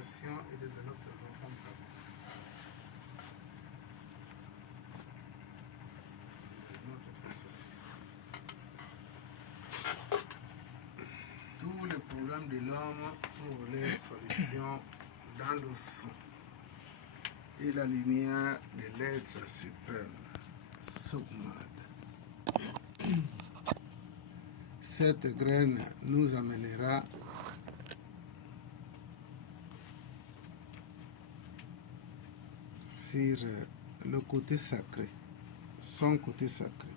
Éducation et développement de l'enfant pratique. Notre processus. Tous les problèmes de l'homme trouvent leur solution dans le son et la lumière de l'être suprême, Sukmad. Cette graine nous amènera sur le côté sacré, son côté sacré.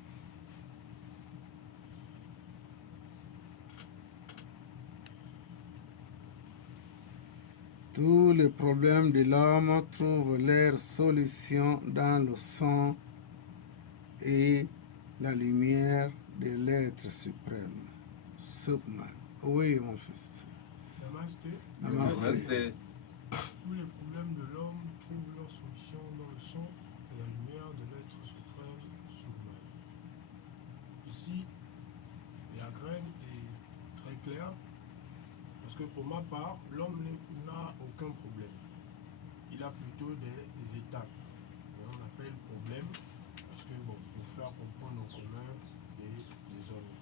Tous les problèmes de l'homme trouvent leur solution dans le son et la lumière de l'être suprême. Sukma. Oui, mon fils. Namasté. Namasté. Tous les problèmes de l'homme trouvent leur solution dans le son et la lumière de l'être suprême, Sukma. Ici, la graine est très claire. Parce que pour ma part, l'homme n'a aucun problème. Il a plutôt des étapes. Et on appelle problème parce que, bon, pour faire comprendre aux communs des hommes.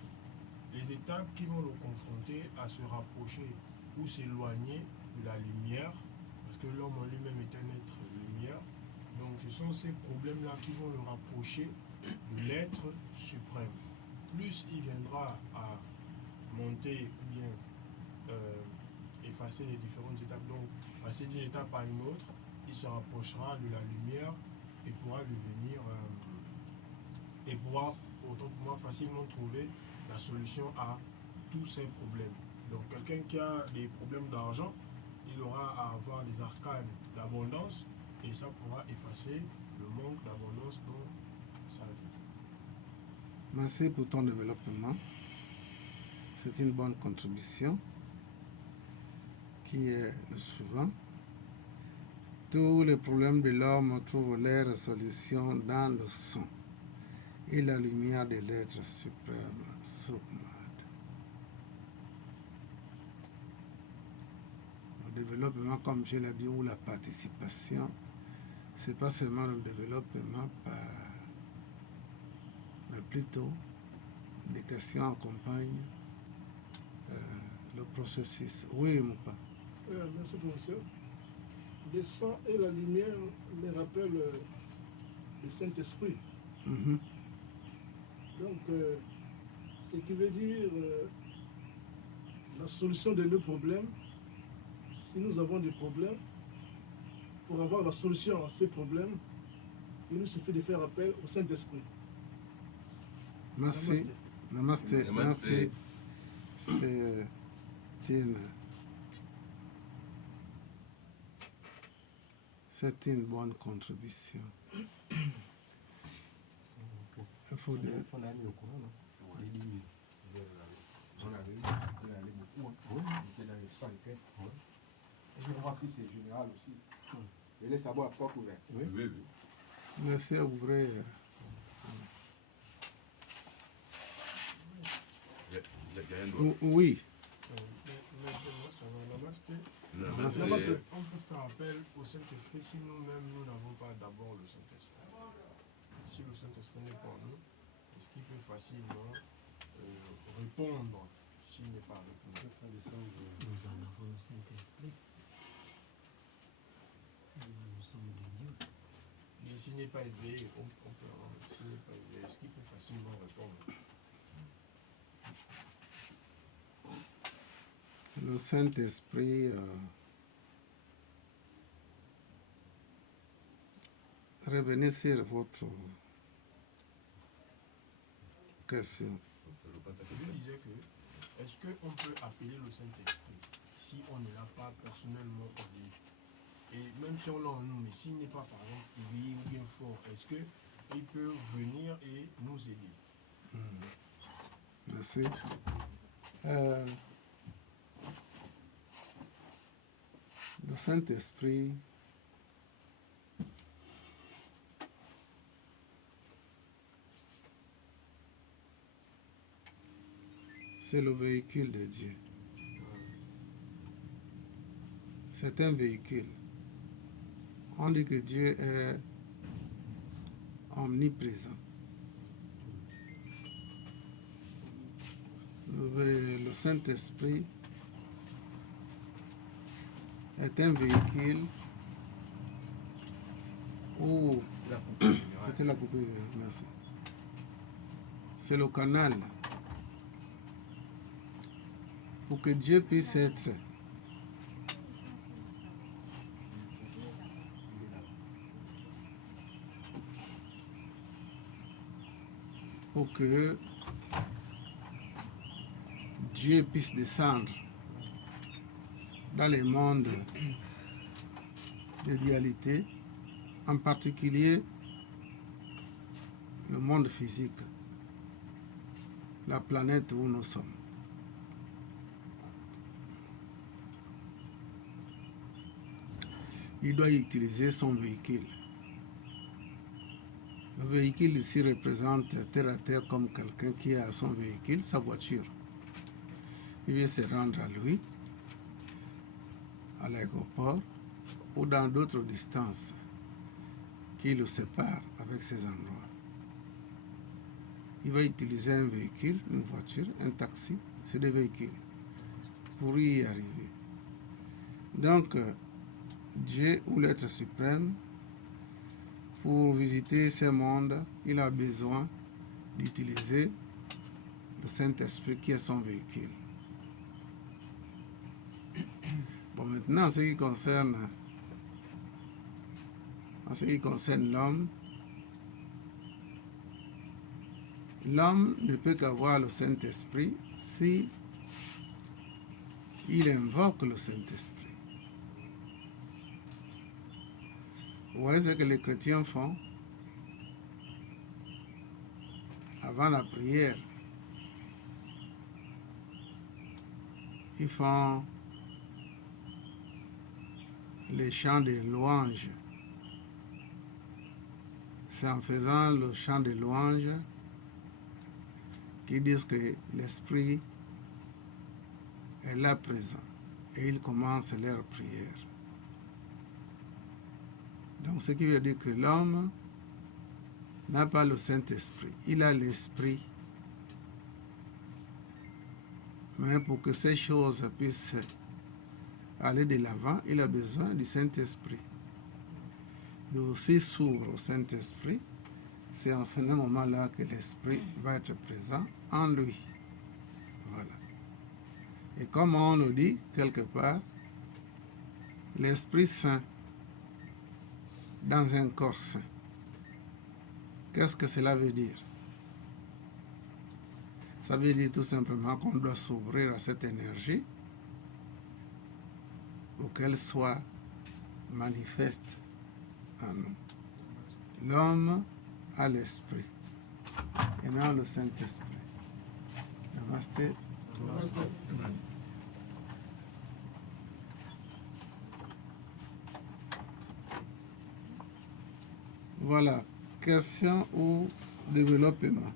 Les étapes qui vont le confronter à se rapprocher ou s'éloigner de la lumière, parce que l'homme en lui-même est un être lumière. Donc ce sont ces problèmes-là qui vont le rapprocher de l'être suprême. Plus il viendra à monter ou bien effacer les différentes étapes, donc passer d'une étape à une autre, il se rapprochera de la lumière et pourra devenir et pourra autant pour moi facilement trouver la solution à tous ces problèmes. Donc quelqu'un qui a des problèmes d'argent, il aura à avoir des arcanes d'abondance et ça pourra effacer le manque d'abondance dans sa vie. Merci pour ton développement. C'est une bonne contribution qui est le suivant. Tous les problèmes de l'homme trouvent leur solution dans le son et la lumière de l'être suprême, Sukmad. Le développement, comme je l'ai dit, ou la participation, c'est pas seulement le développement, mais plutôt des questions accompagnent le processus. Oui, mon père. Merci, monsieur. Le sang et la lumière me rappellent le Saint-Esprit. Mm-hmm. Donc, ce qui veut dire la solution de nos problèmes. Si nous avons des problèmes, pour avoir la solution à ces problèmes, il nous suffit de faire appel au Saint-Esprit. Merci. Namasté. Merci. C'est une bonne contribution. Il faut dire. On a mis au courant, non? Les 10 000. On avait beaucoup, hein. Oui. On était dans les 100 et quelques. Et je vais voir si c'est général aussi. Et laisse savoir à porte ouverte. Oui, oui, oui. Merci à ouvrir. Oui. Namasté. On peut faire appel au Saint-Esprit si nous-mêmes nous n'avons pas d'abord le Saint-Esprit. Si le Saint-Esprit n'est pas en nous, est-ce qu'il peut facilement répondre s'il n'est pas avec nous? Nous en avons le Saint-Esprit. Nous sommes de Dieu. Et s'il n'est pas éveillé, on peut avoir. S'il n'est pas éveillé, est-ce qu'il peut facilement répondre? Le Saint-Esprit revenez sur votre question. Je disais que, est-ce qu'on peut appeler le Saint-Esprit si on ne l'a pas personnellement en lui? Et même si on l'a en nous, mais s'il n'est pas, par exemple, éveillé ou bien fort, est-ce qu'il peut venir et nous aider? Merci. Le Saint-Esprit c'est le véhicule de Dieu. c'est un véhicule. On dit que Dieu est omniprésent. Le Saint-Esprit est un véhicule où c'était la coupure, merci. C'est le canal pour que Dieu puisse être pour que Dieu puisse descendre dans les mondes de dualité, en particulier le monde physique, la planète où nous sommes. Il doit utiliser son véhicule. Le véhicule ici représente terre à terre comme quelqu'un qui a son véhicule, sa voiture. Il vient se rendre à lui, à l'aéroport ou dans d'autres distances qui le séparent avec ces endroits. Il va utiliser un véhicule, une voiture, un taxi, c'est des véhicules pour y arriver. Donc, Dieu ou l'être suprême, pour visiter ce monde, il a besoin d'utiliser le Saint-Esprit qui est son véhicule. Bon, maintenant, en ce qui concerne l'homme, l'homme ne peut qu'avoir le Saint-Esprit si il invoque le Saint-Esprit. Vous voyez ce que les chrétiens font avant la prière. Ils font les chants de louange. C'est en faisant le chant de louange qu'ils disent que l'Esprit est là présent et ils commencent leur prière. Donc, ce qui veut dire que l'homme n'a pas le Saint-Esprit, il a l'Esprit. Mais pour que ces choses puissent aller de l'avant, il a besoin du Saint-Esprit. Il aussi s'ouvre au Saint-Esprit. C'est en ce moment-là que l'Esprit va être présent en lui. Voilà. Et comme on le dit quelque part, l'Esprit Saint dans un corps saint. Qu'est-ce que cela veut dire? Ça veut dire tout simplement qu'on doit s'ouvrir à cette énergie pour qu'elle soit manifeste en nous. L'homme a l'esprit et non le Saint-Esprit. Namasté. Voilà, question ou développement.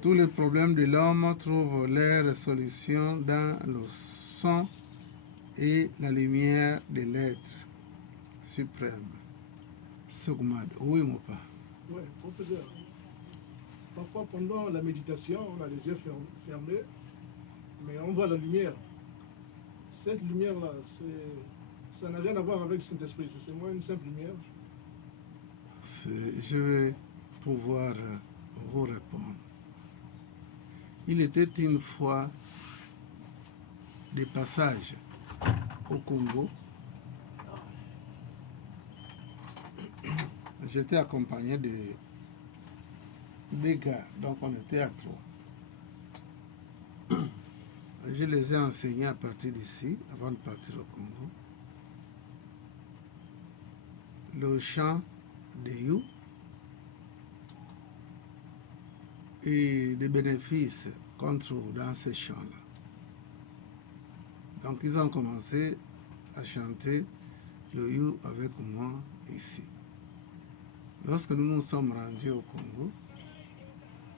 Tous les problèmes de l'homme trouvent leur solution dans le son et la lumière de l'être suprême. Sugmad, oui ou pas? Oui, professeur. Parfois, pendant la méditation, on a les yeux fermés, mais on voit la lumière. Cette lumière-là, ça n'a rien à voir avec le Saint-Esprit, c'est moins une simple lumière. Je vais pouvoir vous répondre. Il était une fois des passages au Congo. J'étais accompagné des gars, donc on était à 3. Je les ai enseignés à partir d'ici, avant de partir au Congo. Le chant de You et des bénéfices qu'on trouve dans ces chants-là. Donc ils ont commencé à chanter le You avec moi ici. Lorsque nous nous sommes rendus au Congo,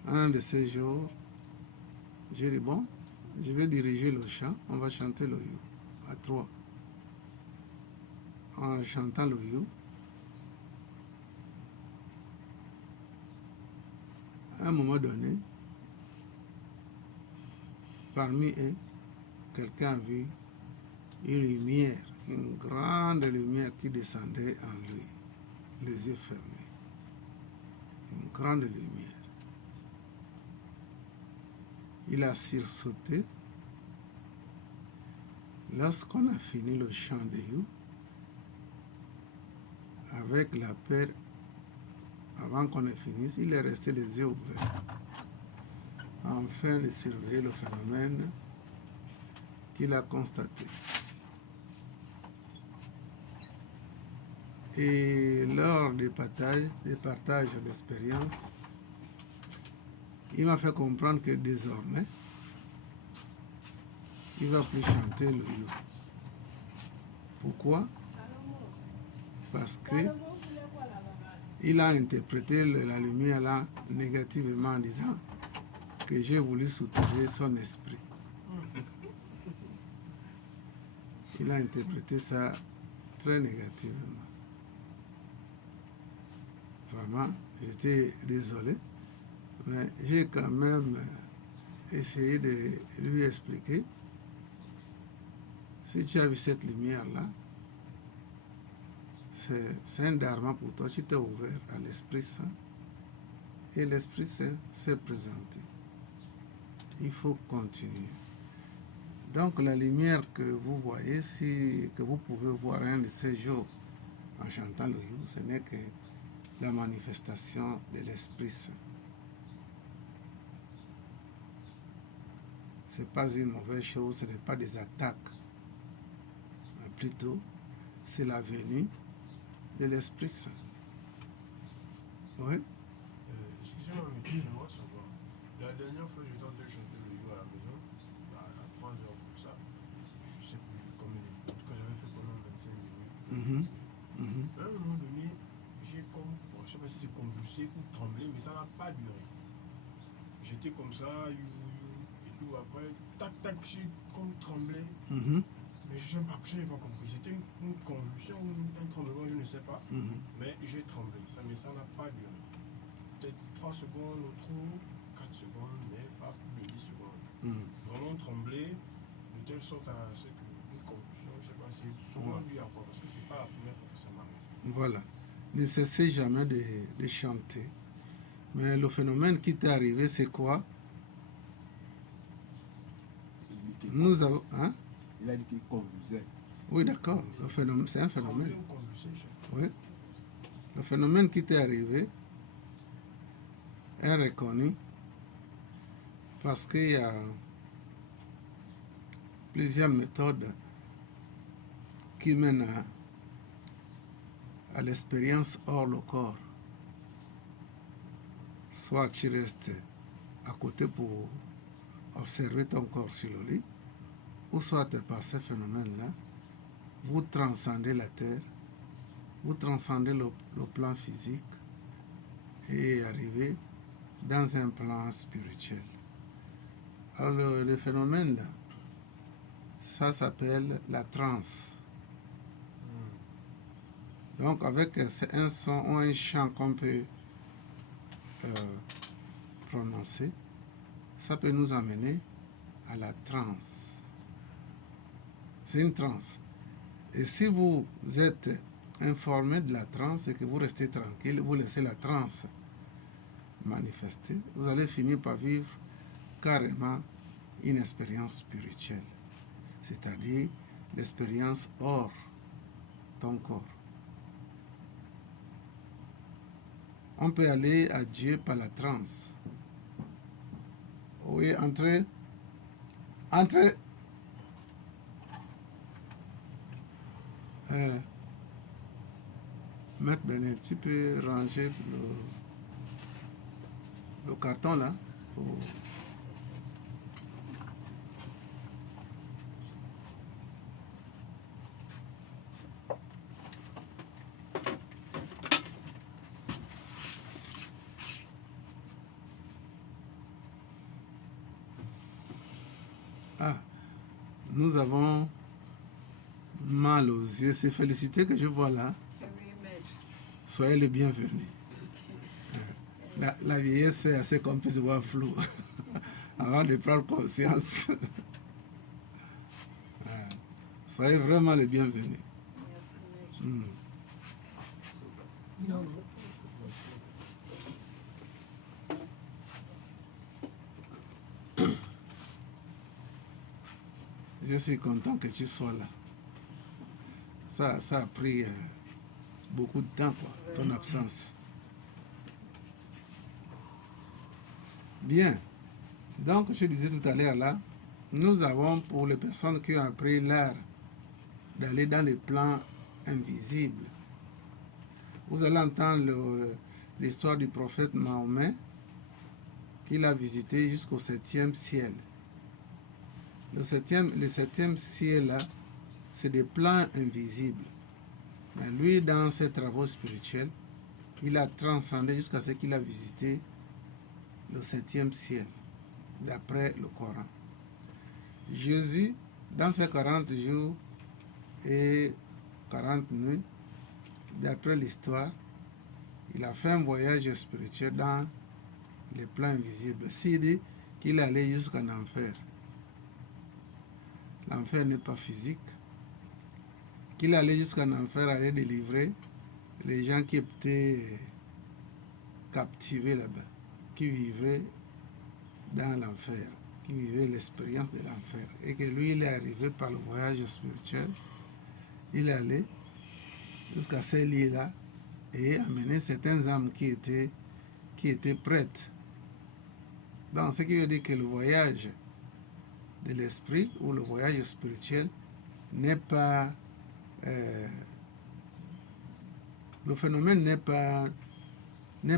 un de ces jours, j'ai dit bon, je vais diriger le chant, on va chanter le You à 3. en chantant le you. À un moment donné, parmi eux, quelqu'un a vu une lumière, une grande lumière qui descendait en lui, les yeux fermés. Une grande lumière. Il a sursauté. Lorsqu'on a fini le chant de You, avec la peur, avant qu'on ait fini, il est resté les yeux ouverts. Enfin, de surveiller le phénomène qu'il a constaté. Et lors des partages d'expérience, il m'a fait comprendre que désormais, il ne va plus chanter le you. Pourquoi? Parce que il a interprété la lumière là négativement en disant que j'ai voulu soutenir son esprit. Il a interprété ça très négativement. Vraiment, j'étais désolé, mais j'ai quand même essayé de lui expliquer. Si tu as vu cette lumière-là, c'est un dharma pour toi. Tu t'es ouvert à l'Esprit Saint et l'Esprit Saint s'est présenté. Il faut continuer. Donc la lumière que vous voyez, que vous pouvez voir un de ces jours en chantant le you, ce n'est que la manifestation de l'Esprit Saint. Ce n'est pas une mauvaise chose, ce n'est pas des attaques, mais plutôt c'est la venue de l'Esprit Saint. Oui. Excusez-moi, mais j'aimerais savoir. La dernière fois, j'étais en train de chanter le yo à la maison, à 3 heures comme ça. Je sais plus combien de minutes. En tout cas, j'avais fait pendant 25 minutes. À un moment donné, j'ai comme, bon, je ne sais pas si c'est convulsé ou tremblé, mais ça n'a pas duré. J'étais comme ça, et tout. Après, tac, tac, j'ai comme tremblé. Mais je n'ai pas compris. C'était une convulsion ou un tremblement, je ne sais pas. Mais j'ai tremblé. Mais ça n'a pas duré. Peut-être 3 secondes, ou 4 secondes, mais pas plus de 10 secondes. Vraiment tremblé, de telle sorte à ce qu'une convulsion, je ne sais pas, c'est souvent dû à quoi, parce que ce n'est pas la première fois que ça m'arrive. Voilà. Ne cessez jamais de chanter. Mais le phénomène qui t'est arrivé, c'est quoi? Nous avons... Hein? Il a dit qu'il convulsait. Oui, d'accord. C'est un phénomène. Tremblé ou convulsé, je sais pas. Oui. Le phénomène qui t'est arrivé est reconnu parce qu'il y a plusieurs méthodes qui mènent à l'expérience hors le corps. Soit tu restes à côté pour observer ton corps sur le lit, ou soit par ce phénomène-là, vous transcendez la terre, vous transcendez le plan physique et arrivez dans un plan spirituel. Alors le phénomène là, ça s'appelle la transe. Donc avec un son ou un chant qu'on peut prononcer, ça peut nous amener à la transe. C'est une transe. Et si vous êtes informé de la transe et que vous restez tranquille, vous laissez la transe manifester, vous allez finir par vivre carrément une expérience spirituelle, c'est-à-dire l'expérience hors ton corps. On peut aller à Dieu par la transe. Oui, entrez. Maître Benel, tu peux ranger le carton là pour... mal aux yeux. C'est Félicité que je vois là. Oui, maître. Soyez le bienvenu. La vieillesse fait assez qu'on puisse voir flou avant de prendre conscience. Soyez vraiment le bienvenu. Merci, maître. Je suis content que tu sois là. Ça a pris beaucoup de temps, quoi, ton absence. Bien. Donc, je disais tout à l'heure là, nous avons pour les personnes qui ont appris l'art d'aller dans les plans invisibles. Vous allez entendre l'histoire du prophète Mahomet qu'il a visité jusqu'au 7e ciel. Le septième ciel là, c'est des plans invisibles. Mais lui, dans ses travaux spirituels, il a transcendé jusqu'à ce qu'il a visité le 7e ciel, d'après le Coran. Jésus, dans ses 40 jours et 40 nuits, d'après l'histoire, il a fait un voyage spirituel dans les plans invisibles. S'il dit qu'il est allé jusqu'en enfer, l'enfer n'est pas physique, qu'il est allé jusqu'en enfer, aller délivrer les gens qui étaient captivés là-bas, qui vivaient dans l'enfer, qui vivaient l'expérience de l'enfer. Et que lui, il est arrivé par le voyage spirituel, il est allé jusqu'à ces lieux-là et amener certaines âmes qui étaient prêtes. Donc, ce qui veut dire que le voyage de l'esprit ou le voyage spirituel n'est pas... le phénomène n'est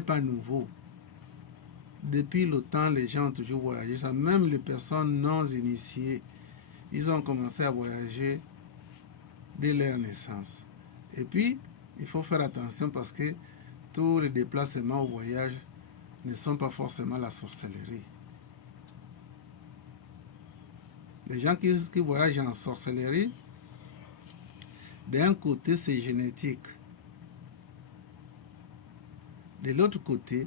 pas nouveau. Depuis le temps, les gens ont toujours voyagé. Ça, même les personnes non initiées, ils ont commencé à voyager dès leur naissance. Et puis, il faut faire attention parce que tous les déplacements au voyage ne sont pas forcément la sorcellerie. Les gens qui voyagent en sorcellerie, d'un côté, c'est génétique. De l'autre côté,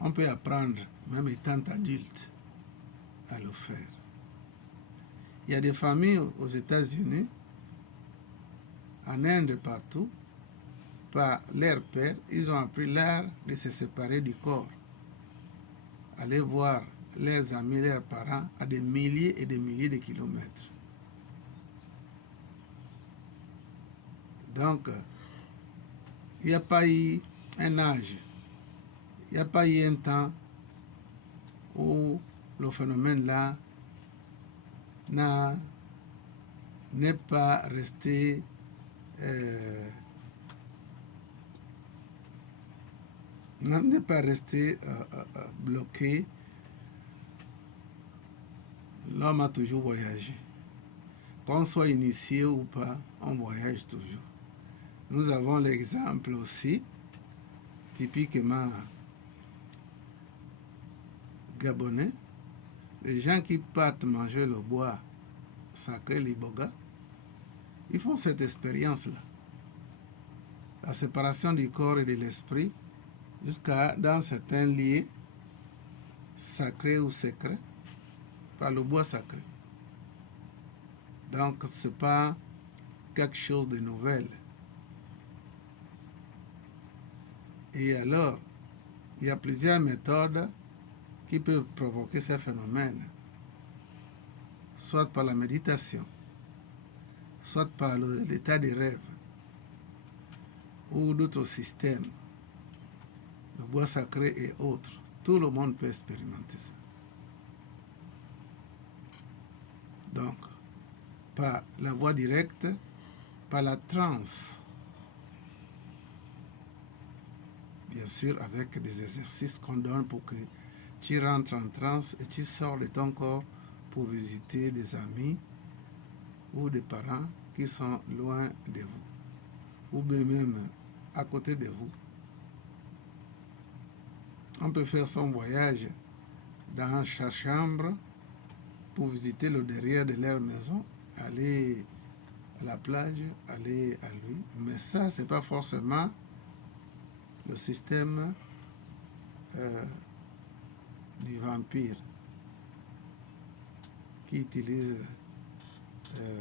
on peut apprendre, même étant adulte, à le faire. Il y a des familles aux États-Unis, en Inde, partout, par leur père, ils ont appris l'art de se séparer du corps. Aller voir leurs amis, leurs parents, à des milliers et des milliers de kilomètres. Donc, il n'y a pas eu un âge, il n'y a pas eu un temps où le phénomène-là n'est pas resté bloqué. L'homme a toujours voyagé. Qu'on soit initié ou pas, on voyage toujours. Nous avons l'exemple aussi, typiquement gabonais, les gens qui partent manger le bois sacré, l'iboga, ils font cette expérience-là. La séparation du corps et de l'esprit, jusqu'à dans certains lieux sacrés ou secrets, par le bois sacré. Donc, ce n'est pas quelque chose de nouvel. Et alors, il y a plusieurs méthodes qui peuvent provoquer ces phénomènes, soit par la méditation, soit par l'état des rêves, ou d'autres systèmes, le bois sacré et autres. Tout le monde peut expérimenter ça. Donc, par la voie directe, par la transe, bien sûr avec des exercices qu'on donne pour que tu rentres en transe et tu sors de ton corps pour visiter des amis ou des parents qui sont loin de vous, ou bien même à côté de vous. On peut faire son voyage dans sa chambre pour visiter le derrière de leur maison, aller la plage, aller à lui. Mais ça, c'est pas forcément le système du vampire qui utilise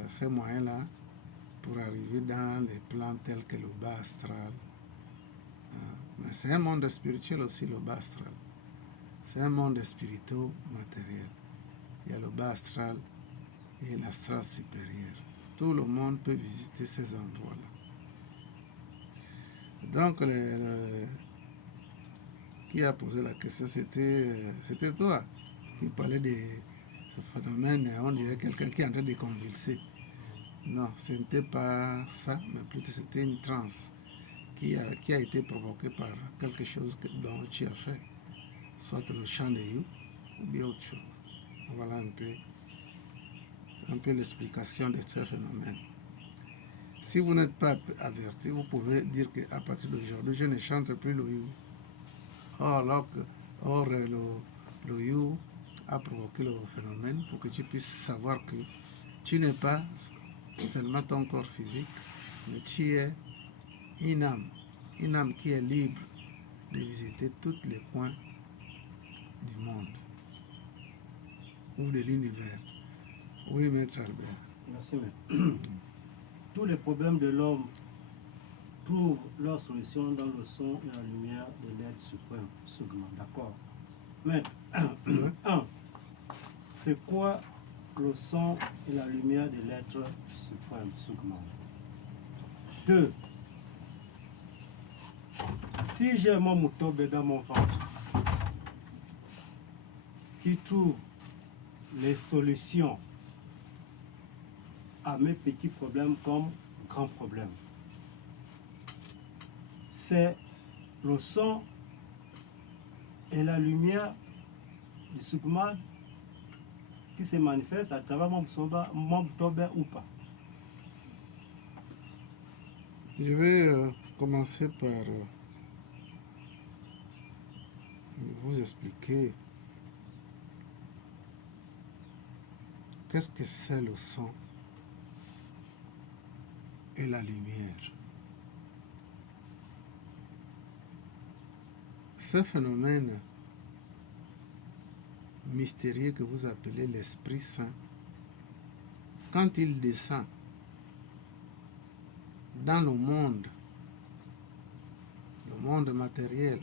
ces moyens-là pour arriver dans les plans tels que le bas astral. Mais c'est un monde spirituel aussi, le bas astral. C'est un monde spirito-matériel. Il y a le bas astral et l'astral supérieur. Tout le monde peut visiter ces endroits-là. Donc, qui a posé la question, c'était toi qui parlais de ce phénomène. On dirait quelqu'un qui est en train de convulser. Non, ce n'était pas ça, mais plutôt c'était une transe qui a été provoquée par quelque chose dont tu as fait, soit le chant de You ou bien autre chose. Voilà un peu l'explication de ce phénomène. Si vous n'êtes pas averti, vous pouvez dire qu'à partir d'aujourd'hui, je ne chante plus le You. Or, le You a provoqué le phénomène pour que tu puisses savoir que tu n'es pas seulement ton corps physique, mais tu es une âme qui est libre de visiter tous les coins du monde ou de l'univers. Oui, Maître Albert. Merci, Maître. Tous les problèmes de l'homme trouvent leur solution dans le son et la lumière de l'être suprême, Sugma. D'accord. Maître, c'est quoi le son et la lumière de l'être suprême, Sugma? 2. Si j'ai mon Mutobe dans mon ventre, qui trouve les solutions à mes petits problèmes comme grands problèmes, c'est le son et la lumière du Sugma qui se manifeste à travers mon Mutobe ou pas? Je vais commencer par vous expliquer qu'est-ce que c'est le son et la lumière. Ce phénomène mystérieux que vous appelez l'Esprit Saint, quand il descend dans le monde matériel,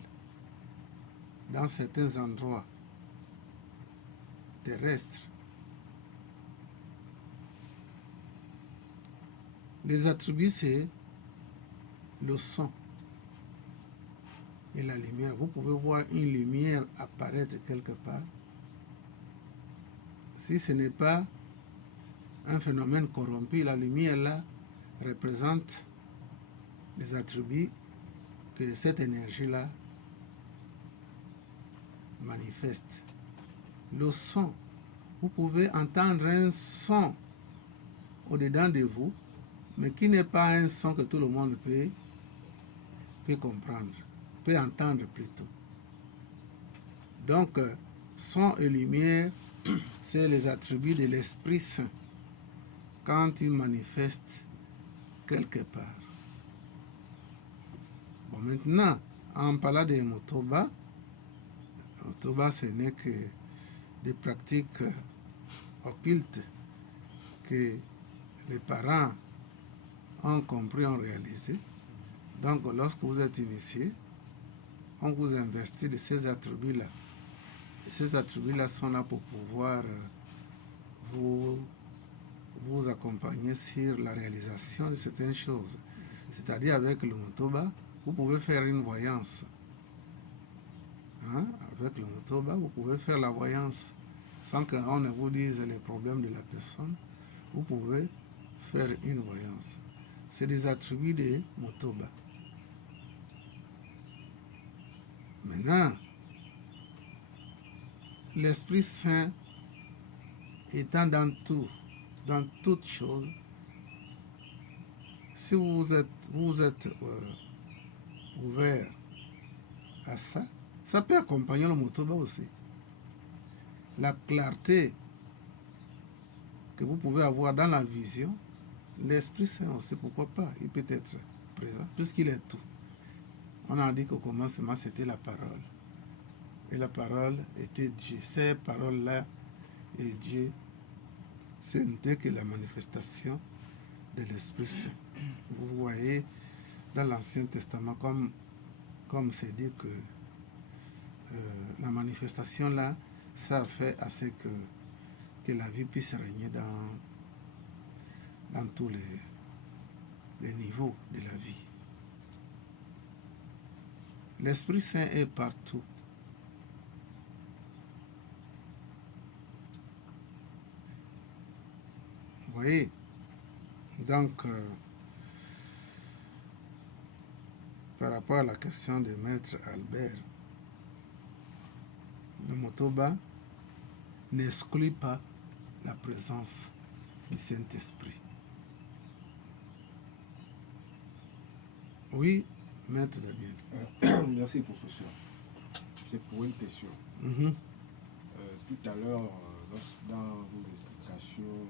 dans certains endroits terrestres, les attributs, c'est le son et la lumière. Vous pouvez voir une lumière apparaître quelque part. Si ce n'est pas un phénomène corrompu, la lumière là représente les attributs que cette énergie-là manifeste. Le son, vous pouvez entendre un son au-dedans de vous, mais qui n'est pas un son que tout le monde peut comprendre, peut entendre plutôt. Donc, son et lumière, c'est les attributs de l'Esprit Saint quand il manifeste quelque part. Bon, maintenant, en parlant de Mutoba, ce n'est que des pratiques occultes que les parents ont compris, ont réalisé. Donc, lorsque vous êtes initié, on vous investit de ces attributs-là. Et ces attributs-là sont là pour pouvoir vous accompagner sur la réalisation de certaines choses. C'est-à-dire, avec le Mutoba, vous pouvez faire une voyance. Avec le Mutoba, vous pouvez faire la voyance sans qu'on ne vous dise les problèmes de la personne. Vous pouvez faire une voyance. C'est des attributs de Mutoba. Maintenant, l'Esprit Saint étant dans tout, dans toute chose, si vous êtes ouvert à ça, ça peut accompagner le Mutoba aussi. La clarté que vous pouvez avoir dans la vision, l'Esprit Saint aussi, pourquoi pas, il peut être présent, puisqu'il est tout. On a dit qu'au commencement, c'était la parole. Et la parole était Dieu. Ces paroles-là et Dieu, ce n'était que la manifestation de l'Esprit Saint. Vous voyez, dans l'Ancien Testament, comme c'est dit que la manifestation là, ça fait assez que la vie puisse régner dans tous les niveaux de la vie. L'Esprit Saint est partout. Vous voyez? Donc, par rapport à la question de Maître Albert, le Motoba n'exclut pas la présence du Saint-Esprit. Oui, Maître Daniel. Merci, professeur. C'est pour une question. Tout à l'heure, dans vos explications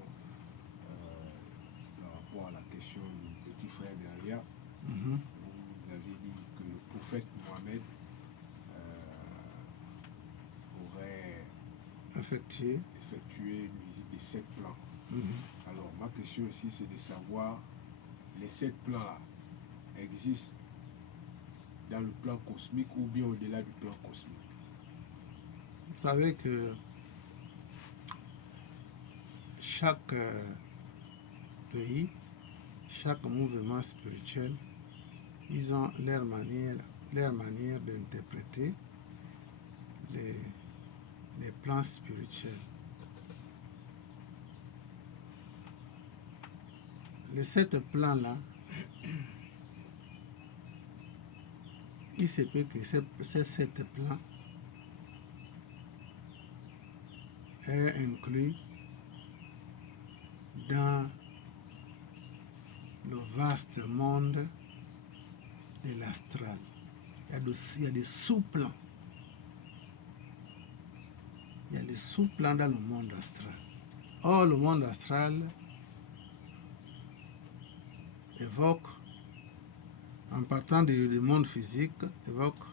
par rapport à la question du petit frère derrière, vous avez dit que le prophète Mohamed aurait effectué une visite de 7 plans. Alors, ma question ici, c'est de savoir, les 7 plans-là existent dans le plan cosmique ou bien au-delà du plan cosmique? Vous savez que chaque pays, chaque mouvement spirituel, ils ont leur manière d'interpréter les plans spirituels. Les 7 plans-là, il se peut que ces 7 plans est inclus dans le vaste monde de l'astral. Il y a des sous-plans. Il y a des sous-plans dans le monde astral. Or, le monde astral évoque, en partant du monde physique, évoque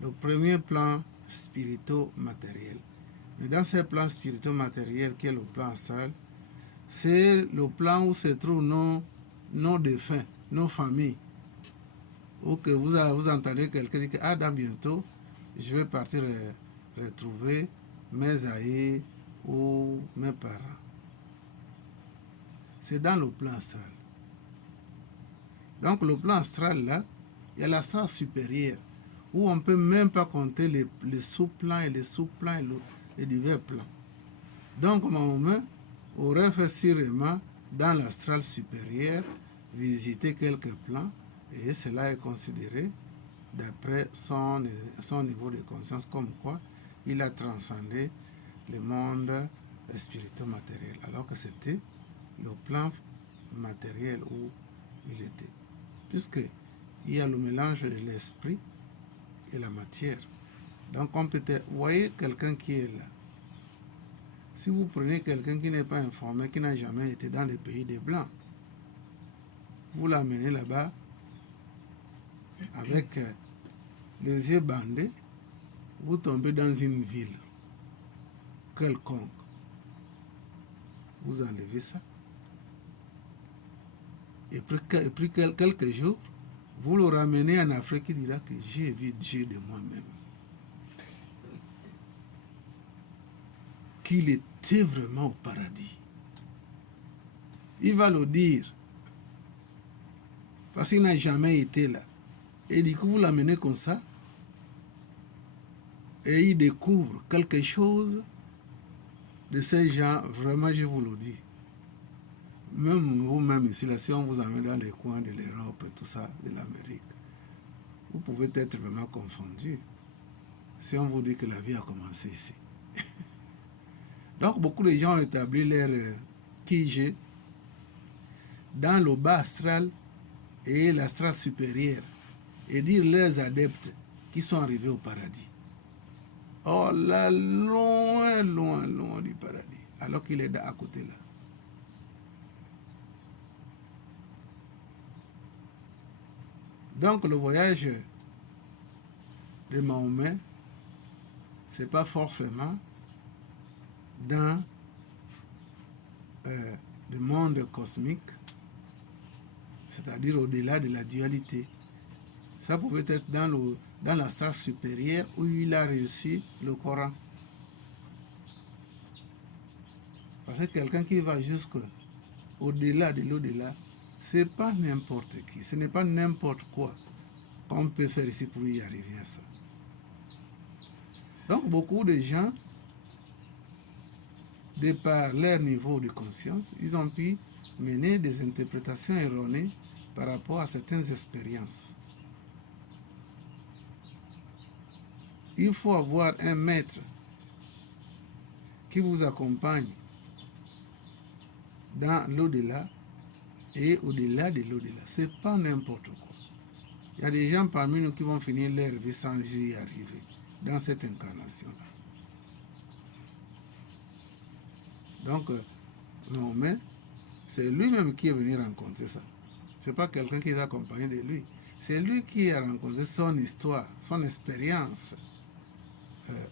le premier plan spirito-matériel. Mais dans ces plans spirito-matériels, qui est le plan astral, c'est le plan où se trouvent nos défunts, nos familles. Ou que vous entendez quelqu'un dire que dans bientôt, je vais partir retrouver mes aïeux ou mes parents. C'est dans le plan astral. Donc le plan astral là, il y a l'astral supérieur, où on ne peut même pas compter les sous-plans et les sous-plans et les divers plans. Donc Mahomet aurait fait sûrement dans l'astral supérieur visiter quelques plans, et cela est considéré d'après son niveau de conscience comme quoi il a transcendé le monde spirituel-matériel, alors que c'était le plan matériel où il était. Puisqu'il y a le mélange de l'esprit et la matière. Donc on peut vous voyez quelqu'un qui est là. Si vous prenez quelqu'un qui n'est pas informé, qui n'a jamais été dans les pays des Blancs, vous l'amenez là-bas avec les yeux bandés, vous tombez dans une ville quelconque. Vous enlevez ça. Et puis quelques jours, vous le ramenez en Afrique, il dira que j'ai vu Dieu de moi-même. Qu'il était vraiment au paradis. Il va le dire. Parce qu'il n'a jamais été là. Et du coup, vous l'amenez comme ça. Et il découvre quelque chose de ces gens, vraiment, je vous le dis. Même vous-même ici, là, si on vous amène dans les coins de l'Europe et tout ça, de l'Amérique, vous pouvez être vraiment confondu si on vous dit que la vie a commencé ici. Donc, beaucoup de gens ont établi leur QG dans le bas astral et l'astral supérieur et dire leurs adeptes qui sont arrivés au paradis. Oh là, loin, loin, loin du paradis, alors qu'il est à côté là. Donc le voyage de Mahomet, c'est pas forcément dans le monde cosmique, c'est-à-dire au-delà de la dualité. Ça pouvait être dans la star supérieure où il a reçu le Coran. Parce que quelqu'un qui va jusqu'au-delà de l'au-delà, c'est pas n'importe qui, ce n'est pas n'importe quoi qu'on peut faire ici pour y arriver à ça. Donc beaucoup de gens, de par leur niveau de conscience, ils ont pu mener des interprétations erronées par rapport à certaines expériences. Il faut avoir un maître qui vous accompagne dans l'au-delà et au-delà de l'au-delà. C'est pas n'importe quoi. Il y a des gens parmi nous qui vont finir leur vie sans y arriver dans cette incarnation-là. Donc, Mahomet, c'est lui-même qui est venu rencontrer ça. Ce n'est pas quelqu'un qui est accompagné de lui. C'est lui qui a rencontré son histoire, son expérience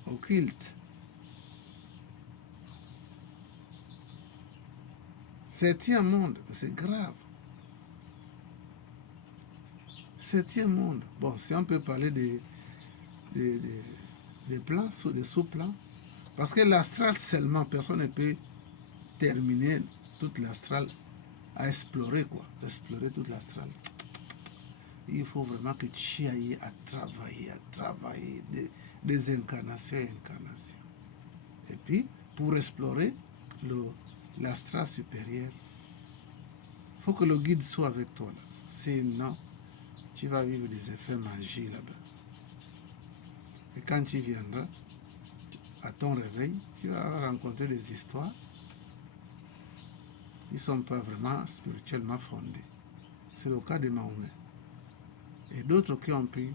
occulte. Septième monde, c'est grave. Septième monde. Bon, si on peut parler des plans, des sous-plans, parce que l'astral seulement, personne ne peut terminer toute l'astral à explorer, quoi. Explorer toute l'astral. Il faut vraiment que tu ailles à travailler des incarnations et incarnations. Et puis, pour explorer l'astral supérieur, il faut que le guide soit avec toi. Là. Sinon, tu vas vivre des effets magiques là-bas. Et quand tu viendras, à ton réveil, tu vas rencontrer des histoires qui ne sont pas vraiment spirituellement fondées. C'est le cas de Mahomet. Et d'autres qui ont pu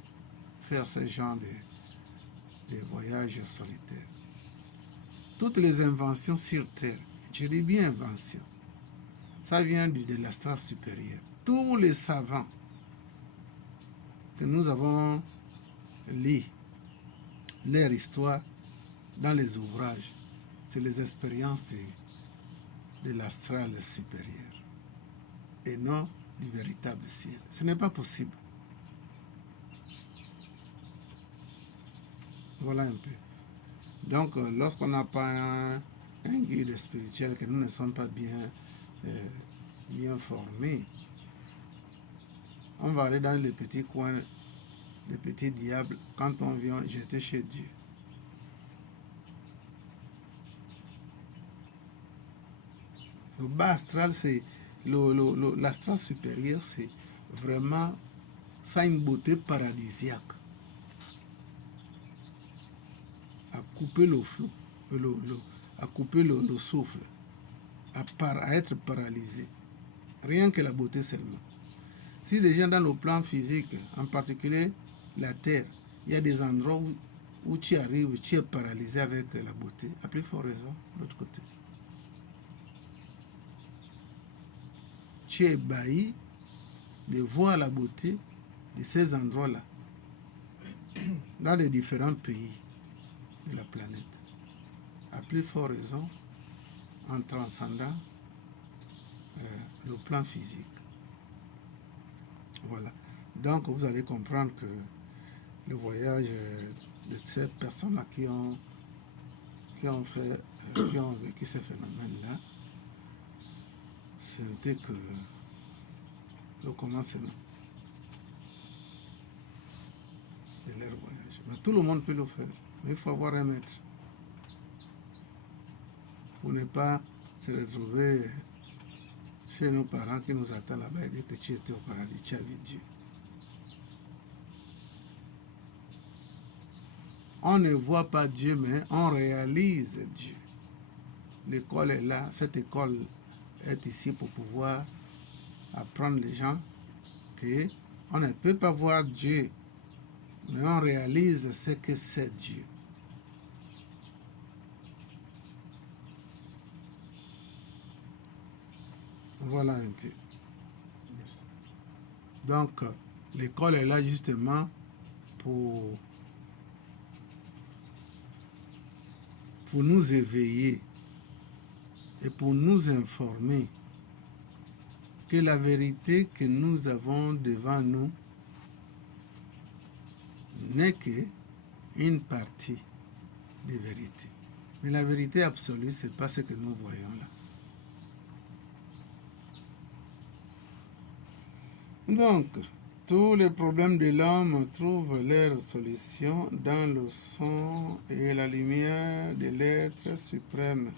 faire ce genre de voyages solitaires. Toutes les inventions sur Terre, je dis bien inventions, ça vient de l'astral supérieur. Tous les savants que nous avons lus, leur histoire dans les ouvrages, c'est les expériences de l'astral supérieur et non du véritable ciel. Ce n'est pas possible. Voilà un peu. Donc, lorsqu'on n'a pas un guide spirituel, que nous ne sommes pas bien formés, on va aller dans les petits coins, les petits diables, quand on vient jeter chez Dieu. Le bas astral, c'est l'astral supérieur, c'est vraiment, ça a une beauté paradisiaque. À couper le flou, à couper le souffle, à être paralysé. Rien que la beauté seulement. Si déjà dans le plan physique, en particulier la terre, il y a des endroits où tu arrives, tu es paralysé avec la beauté, à plus forte raison, de l'autre côté. Tu es ébahi de voir la beauté de ces endroits-là, dans les différents pays de la planète. À plus forte raison, en transcendant le plan physique. Voilà. Donc, vous allez comprendre que le voyage de ces personnes-là qui ont vécu ces phénomènes-là, c'était que le commencement de leur voyage. Mais tout le monde peut le faire. Mais il faut avoir un maître pour ne pas se retrouver chez nos parents qui nous attendent là-bas et dire que tu étais au paradis, tu as vu Dieu. On ne voit pas Dieu, mais on réalise Dieu. L'école est là, cette école est ici pour pouvoir apprendre les gens qu'on ne peut pas voir Dieu, mais on réalise ce que c'est Dieu. Voilà un peu. Donc, l'école est là justement pour nous éveiller et pour nous informer que la vérité que nous avons devant nous n'est qu'une partie de vérité. Mais la vérité absolue, ce n'est pas ce que nous voyons là. Donc, tous les problèmes de l'homme trouvent leur solution dans le son et la lumière de l'être suprême.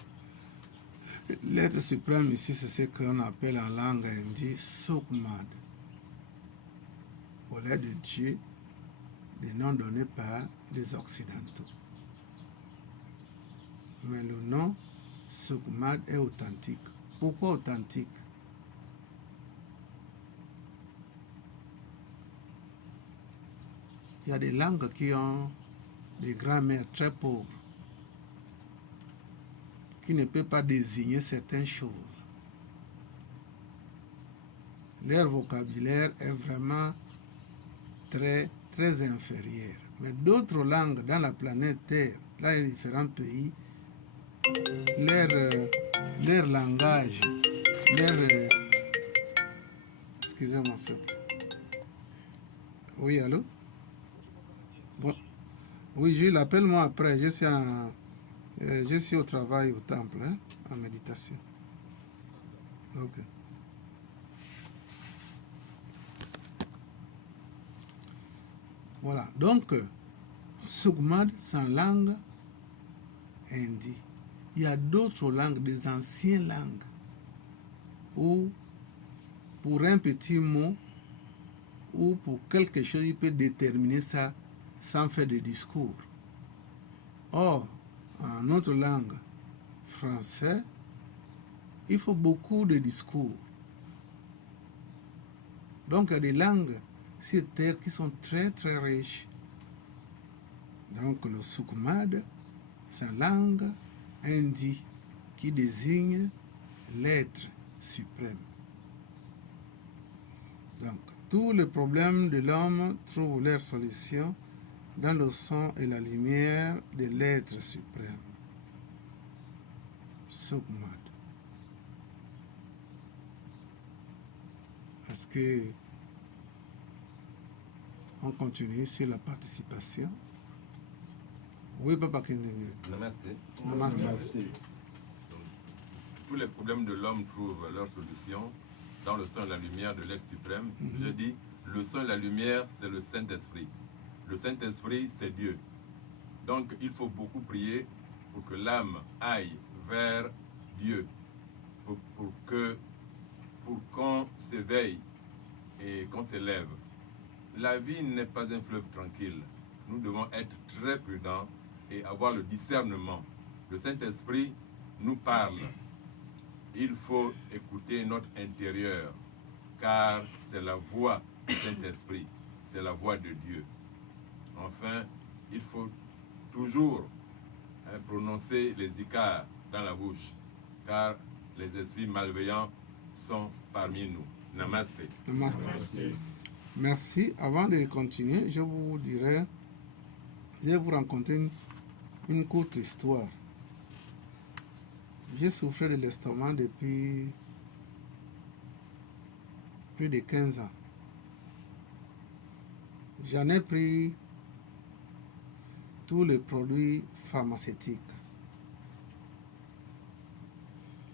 L'être suprême ici, c'est ce qu'on appelle en langue hindi Sukmad. Au lieu de Dieu, le nom donné par les Occidentaux. Mais le nom Sukmad est authentique. Pourquoi authentique? Il y a des langues qui ont des grammaires très pauvres, qui ne peuvent pas désigner certaines choses. Leur vocabulaire est vraiment très, très inférieur. Mais d'autres langues dans la planète Terre, là, il y a différents pays, leur langage, excusez-moi, ça. Oui, allô? Bon. Oui, je l'appelle moi après. Je suis au travail au temple, hein, en méditation. Ok. Voilà. Donc, Sukmad, c'est en langue hindi. Il y a d'autres langues, des anciennes langues, où pour un petit mot ou pour quelque chose, il peut déterminer ça sans faire de discours. Or, en notre langue française, il faut beaucoup de discours. Donc, il y a des langues sur Terre qui sont très, très riches. Donc, le Sukmad, c'est une langue hindi qui désigne l'être suprême. Donc, tous les problèmes de l'homme trouvent leur solution dans le son et la lumière de l'être suprême. Sukmad. Est-ce que on continue sur la participation? Oui, Papa Kendenge. Namasté. Namaste. Tous les problèmes de l'homme trouvent leur solution dans le son et la lumière de l'être suprême. Je dis, le son et la lumière, c'est le Saint-Esprit. Le Saint-Esprit, c'est Dieu. Donc, il faut beaucoup prier pour que l'âme aille vers Dieu, pour qu'on s'éveille et qu'on s'élève. La vie n'est pas un fleuve tranquille. Nous devons être très prudents et avoir le discernement. Le Saint-Esprit nous parle. Il faut écouter notre intérieur, car c'est la voix du Saint-Esprit, c'est la voix de Dieu. Enfin, il faut toujours prononcer les ikars dans la bouche, car les esprits malveillants sont parmi nous. Namasté. Namaste. Merci. Avant de continuer, je vais vous raconter une courte histoire. J'ai souffert de l'estomac depuis plus de 15 ans. J'en ai pris tous les produits pharmaceutiques.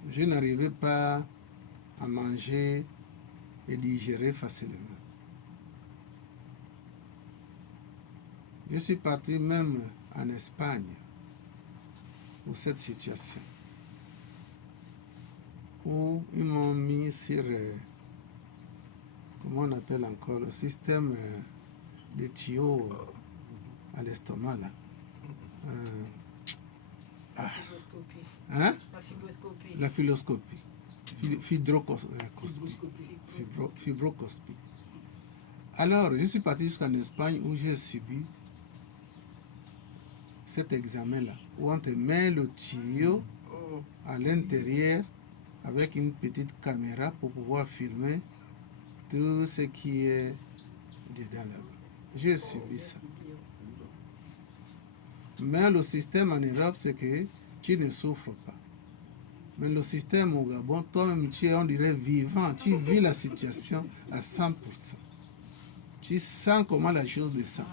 Je n'arrivais pas à manger et digérer facilement. Je suis parti même en Espagne pour cette situation, où ils m'ont mis sur, comment on appelle encore, le système de tuyaux à l'estomac là. La fibroscopie. Hein? La fibroscopie. La fibroscopie. Fibroscopie. Alors, je suis parti jusqu'en Espagne où j'ai subi cet examen-là, où on te met le tuyau à l'intérieur avec une petite caméra pour pouvoir filmer tout ce qui est dedans là-bas. J'ai subi ça. Mais le système en Europe, c'est que tu ne souffres pas. Mais le système au Gabon, toi-même, tu es, on dirait, vivant. Tu vis la situation à 100%. Tu sens comment la chose descend.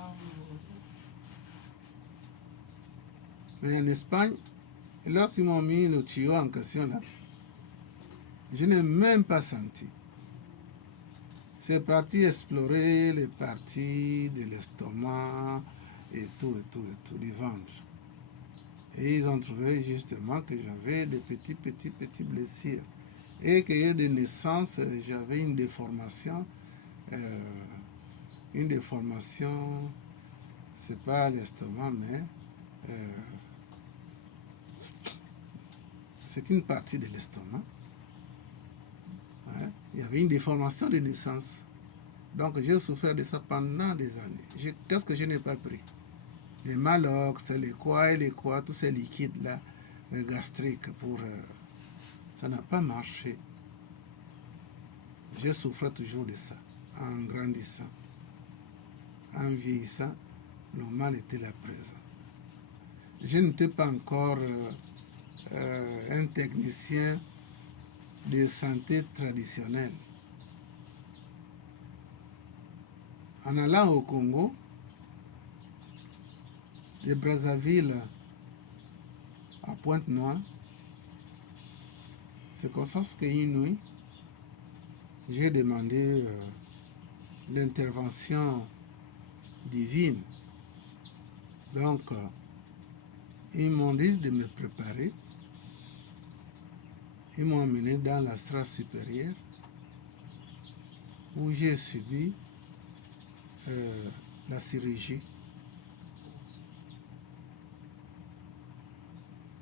Mais en Espagne, lorsqu'ils m'ont mis le tuyau en question là, je n'ai même pas senti. C'est parti explorer les parties de l'estomac et tout, du ventre. Et ils ont trouvé justement que j'avais des petits blessures. Et qu'il y a de naissance, j'avais une déformation. C'est pas l'estomac, mais c'est une partie de l'estomac. Ouais. Il y avait une déformation de naissance. Donc j'ai souffert de ça pendant des années. Qu'est-ce que je n'ai pas pris? Les Malox, les quoi, tous ces liquides-là, gastriques, ça n'a pas marché. Je souffrais toujours de ça, en grandissant. En vieillissant, le mal était là présent. Je n'étais pas encore un technicien de santé traditionnelle. En allant au Congo, de Brazzaville à Pointe-Noire, c'est comme ça qu'une nuit, j'ai demandé l'intervention divine. Donc, ils m'ont dit de me préparer. Ils m'ont emmené dans la strate supérieure où j'ai subi la chirurgie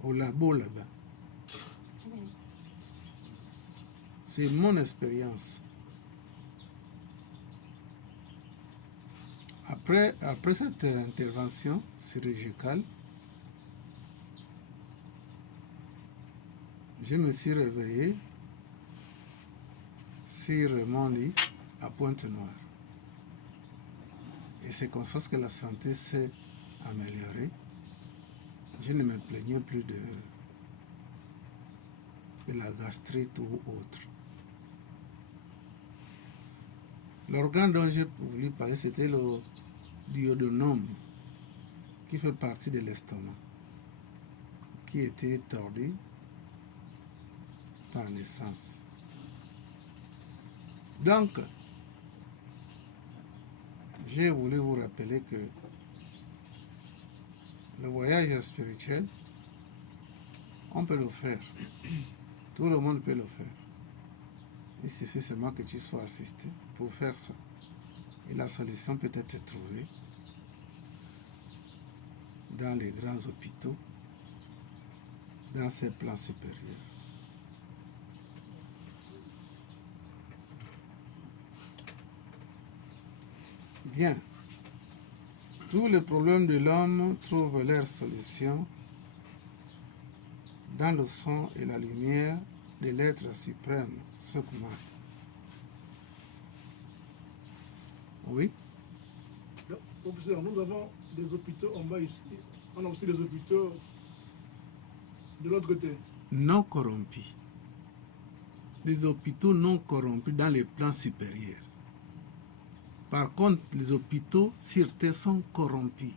au labo là-bas. C'est mon expérience. Après cette intervention chirurgicale, je me suis réveillé sur mon lit à Pointe-Noire. Et c'est comme ça que la santé s'est améliorée. Je ne me plaignais plus de la gastrite ou autre. L'organe dont j'ai voulu parler, c'était le duodénum, qui fait partie de l'estomac, qui était tordu par naissance. Donc, j'ai voulu vous rappeler que le voyage spirituel, on peut le faire. Tout le monde peut le faire. Il suffit seulement que tu sois assisté pour faire ça. Et la solution peut être trouvée dans les grands hôpitaux, dans ces plans supérieurs. Bien. Tous les problèmes de l'homme trouvent leur solution dans le son et la lumière de l'être suprême, Sukma. Oui? Professeur, nous avons des hôpitaux en bas ici. On a aussi des hôpitaux de l'autre côté. Non corrompus. Des hôpitaux non corrompus dans les plans supérieurs. Par contre, les hôpitaux sur terre sont corrompus.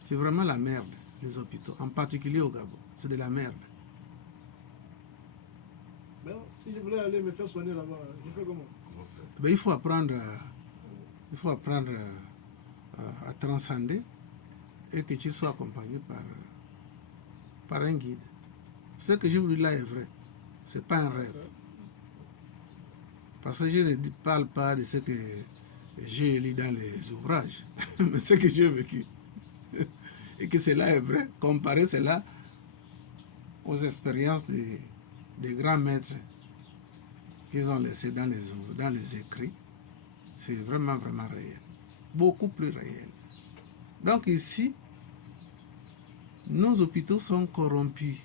C'est vraiment la merde, les hôpitaux, en particulier au Gabon. C'est de la merde. Ben, si je voulais aller me faire soigner là-bas, je fais comment? Ben, il faut apprendre à transcender et que tu sois accompagné par un guide. Ce que je vous dis là est vrai. Ce n'est pas un rêve. Parce que je ne parle pas de ce que j'ai lu dans les ouvrages, mais ce que j'ai vécu. Et que cela est vrai. Comparer cela aux expériences des grands maîtres qu'ils ont laissés dans les écrits, c'est vraiment, vraiment réel. Beaucoup plus réel. Donc ici, nos hôpitaux sont corrompus.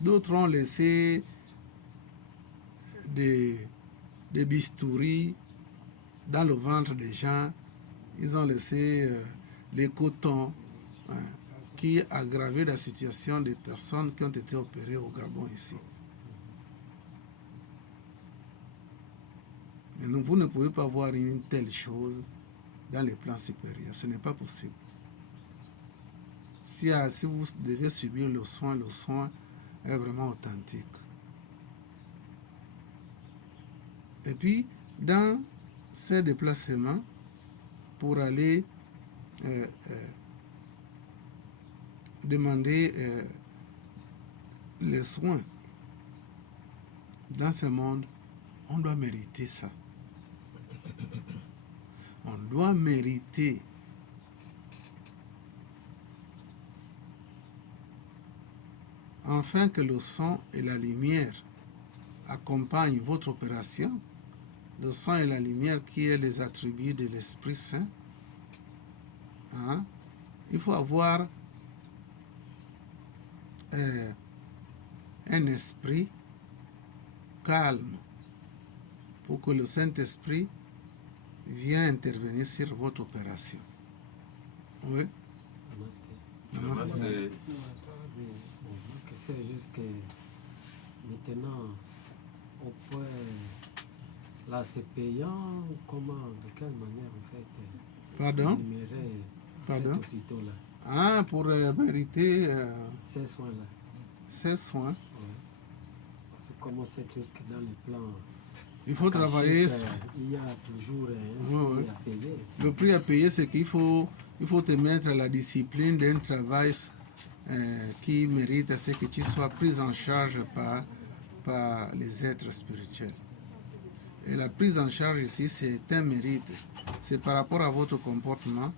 D'autres ont laissé des bistouris dans le ventre des gens, ils ont laissé les cotons, hein, qui a aggravé la situation des personnes qui ont été opérées au Gabon ici. Mais vous ne pouvez pas voir une telle chose dans les plans supérieurs. Ce n'est pas possible. Si vous devez subir le soin est vraiment authentique. Et puis, dans ces déplacements, pour aller demander les soins dans ce monde, on doit mériter ça. On doit mériter. Afin que le son et la lumière accompagnent votre opération, le son et la lumière qui est les attributs de l'Esprit Saint, hein, il faut avoir un esprit calme pour que le Saint-Esprit vienne intervenir sur votre opération. Oui. Namaste. C'est juste que maintenant, au point, là c'est payant, comment, de quelle manière en fait Pardon? Pardon? Hôpital-là, Ah, pour mériter ces soins-là. ces soins. Ouais. Parce que comment c'est juste que dans les plans, Il faut travailler. il y a toujours un Oui, prix à payer. Le prix à payer, c'est qu'il faut te mettre à la discipline d'un travail qui mérite à ce que tu sois pris en charge par les êtres spirituels. Et la prise en charge ici, c'est un mérite. C'est par rapport à votre comportement,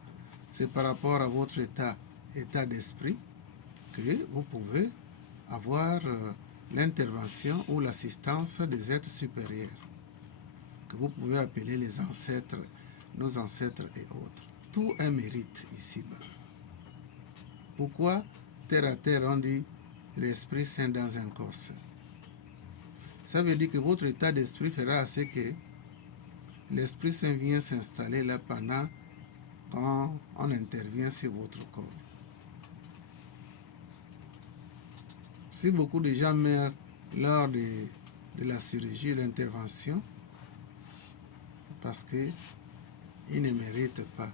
c'est par rapport à votre état d'esprit que vous pouvez avoir l'intervention ou l'assistance des êtres supérieurs, que vous pouvez appeler les ancêtres, nos ancêtres et autres. Tout un mérite ici-bas. Pourquoi terre à terre on dit l'Esprit Saint dans un corps saint? Ça veut dire que votre état d'esprit fera à ce que l'Esprit Saint vient s'installer là pendant quand on intervient sur votre corps. Si beaucoup de gens meurent lors de la chirurgie, de l'intervention, parce qu'ils ne méritent pas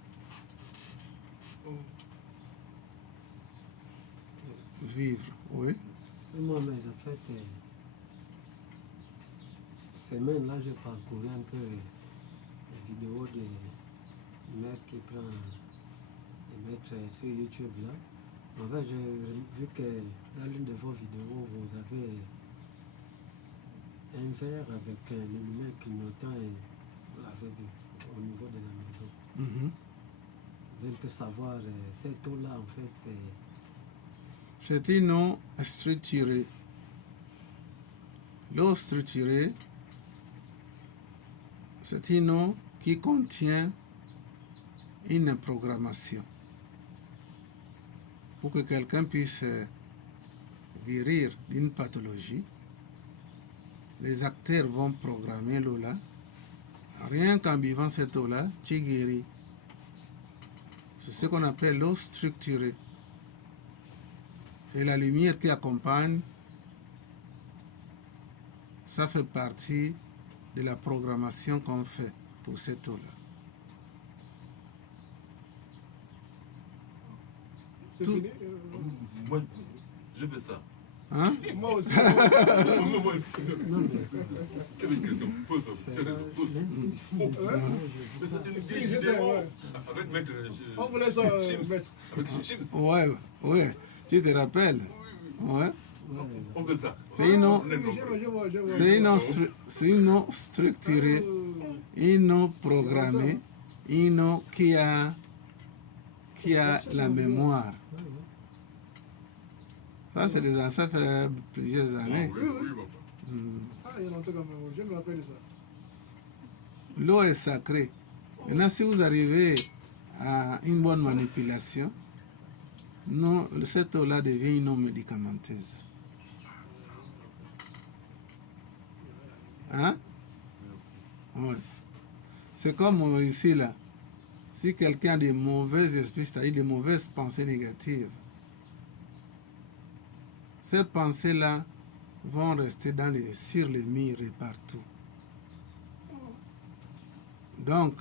vivre. Oui. Moi, mais en fait, semaine-là, j'ai parcouru un peu les vidéos de maître qui prend les maîtres sur YouTube là. En fait, j'ai vu que dans l'une de vos vidéos, vous avez un verre avec un luminaire clignotant et vous l'avez vu au niveau de la maison. Mhm. Je veux savoir, cette eau-là, en fait, C'est une eau structurée. L'eau structurée, c'est une eau qui contient une programmation. Pour que quelqu'un puisse guérir d'une pathologie, les acteurs vont programmer l'eau là. Rien qu'en buvant cette eau-là, tu guéris. C'est ce qu'on appelle l'eau structurée. Et la lumière qui accompagne, ça fait partie de la programmation qu'on fait pour cette eau-là. C'est Tout- fini Moi, je fais ça. Hein? Moi aussi. non, mais Quelle question? Pose. c'est Pose. Mais ça, c'est une Si, vieille je sais, vidéo ouais. avec maître On vous laisse Chims. mettre. Avec Chims. Ouais, ouais. Tu te rappelles? Ouais. On fait ça. C'est une eau, On est Oui, nombreux. je vois. c'est une eau structurée, une eau programmée, une eau qui a la mémoire. Ça, c'est des ça fait plusieurs années. Oui, papa. Hmm. Ah, il y a longtemps quand même. Je me rappelle de ça. L'eau est sacrée. Maintenant, si vous arrivez à une bonne manipulation, non, cette eau-là devient une eau médicamenteuse. Hein? Ouais. C'est comme ici, là. Si quelqu'un a des mauvais esprits, c'est-à-dire des mauvaises pensées négatives, ces pensées-là vont rester sur les murs et partout. Donc,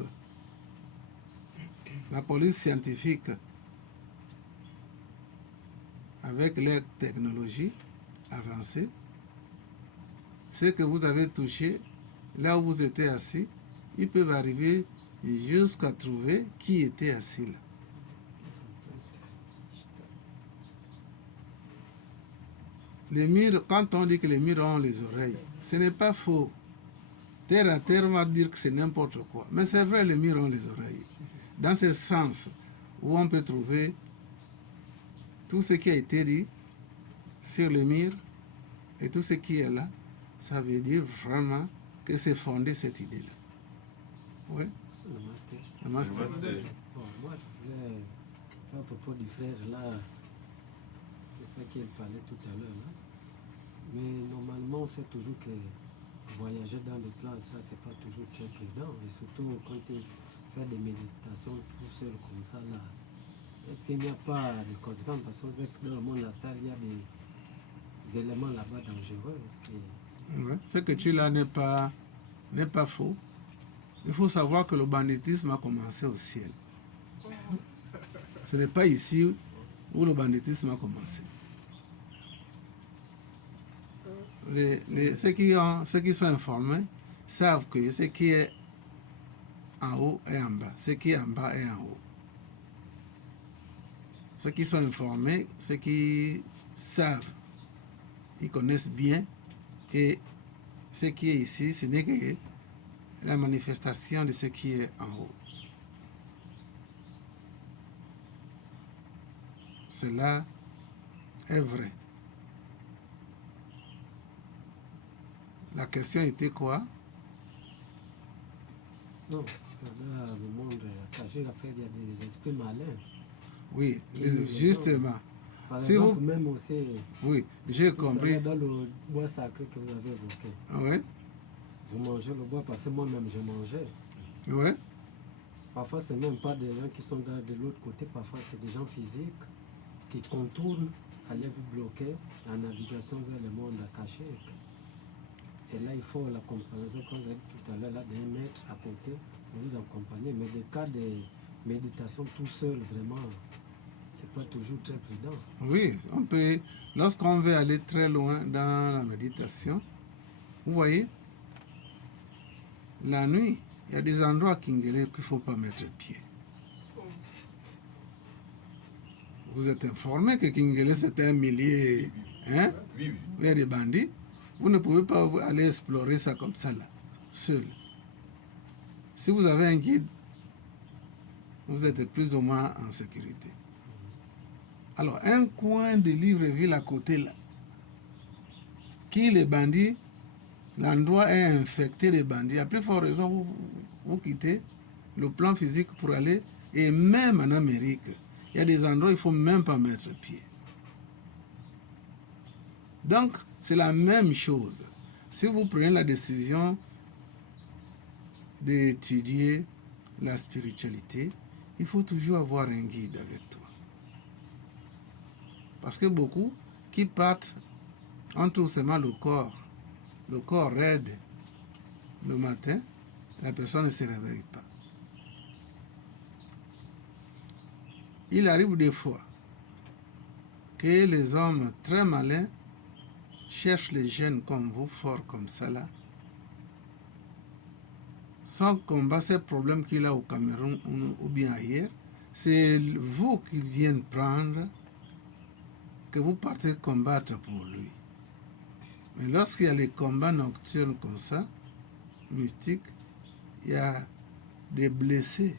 la police scientifique, avec les technologies avancées, ce que vous avez touché, là où vous étiez assis, ils peuvent arriver jusqu'à trouver qui était assis là. Les murs, quand on dit que les murs ont les oreilles, ce n'est pas faux. Terre à terre, on va dire que c'est n'importe quoi. Mais c'est vrai, les murs ont les oreilles. Dans ce sens où on peut trouver tout ce qui a été dit sur les murs et tout ce qui est là, ça veut dire vraiment que c'est fondé cette idée-là. Oui. Namaste. Namaste. Bon, moi, je voulais, à propos du frère là, c'est ça qu'il parlait tout à l'heure là. Mais normalement, on sait toujours que voyager dans des plans, ça, c'est pas toujours très prudent. Et surtout quand il fait des méditations tout seul comme ça là. Est-ce qu'il n'y a pas de conséquences? Parce qu'on sait que dans le monde astral, il y a des éléments là-bas dangereux. Ouais. Ce que tu là n'est pas faux. Il faut savoir que le banditisme a commencé au ciel. Ce n'est pas ici où le banditisme a commencé. Ceux qui sont informés savent que ce qui est en haut est en bas. Ce qui est en bas est en haut. Ceux qui sont informés, ceux qui savent, ils connaissent bien que ce qui est ici, ce n'est que la manifestation de ce qui est en haut. Cela est vrai. La question était quoi? Non, là, le monde, il y a des esprits malins. Oui, justement. Par Si exemple, vous- même aussi, Oui, j'ai tout à compris. l'heure, dans le bois sacré que vous avez évoqué, Oui, vous mangez le bois parce que moi-même je mangeais. oui, Parfois, c'est même pas des gens qui sont de l'autre côté, parfois c'est des gens physiques qui contournent, allaient vous bloquer la navigation vers le monde caché. Et là, il faut la compréhension, comme vous avez dit tout à l'heure, là, d'un maître à côté pour vous accompagner. Mais des cas de méditation tout seul, vraiment, c'est pas toujours très prudent. oui. On peut, lorsqu'on veut aller très loin dans la méditation, vous voyez, la nuit, il y a des endroits à Kingere qu'il ne faut pas mettre pied. Vous êtes informé que Kingere, c'est un milieu, hein? Oui, oui. Il y a des bandits. Vous ne pouvez pas aller explorer ça comme ça, là, seul. Si vous avez un guide, vous êtes plus ou moins en sécurité. Alors, un coin de Libreville à côté, là, qui les bandits, l'endroit est infecté de bandits. À plus forte raison, vous quittez le plan physique pour aller, et même en Amérique, il y a des endroits où il ne faut même pas mettre pied. Donc, c'est la même chose. Si vous prenez la décision d'étudier la spiritualité, il faut toujours avoir un guide avec toi. Parce que beaucoup qui partent ont tout seulement le corps raide le matin, la personne ne se réveille pas. Il arrive des fois que les hommes très malins cherchent les jeunes comme vous, forts comme ça là, sans combattre ces problèmes qu'il a au Cameroun ou bien ailleurs. C'est vous qu'ils viennent prendre, que vous partez combattre pour lui. Mais lorsqu'il y a les combats nocturnes comme ça, mystiques, il y a des blessés.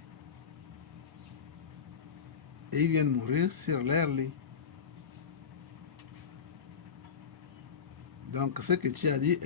Et ils viennent mourir sur leur lit. Donc ce que tu as dit est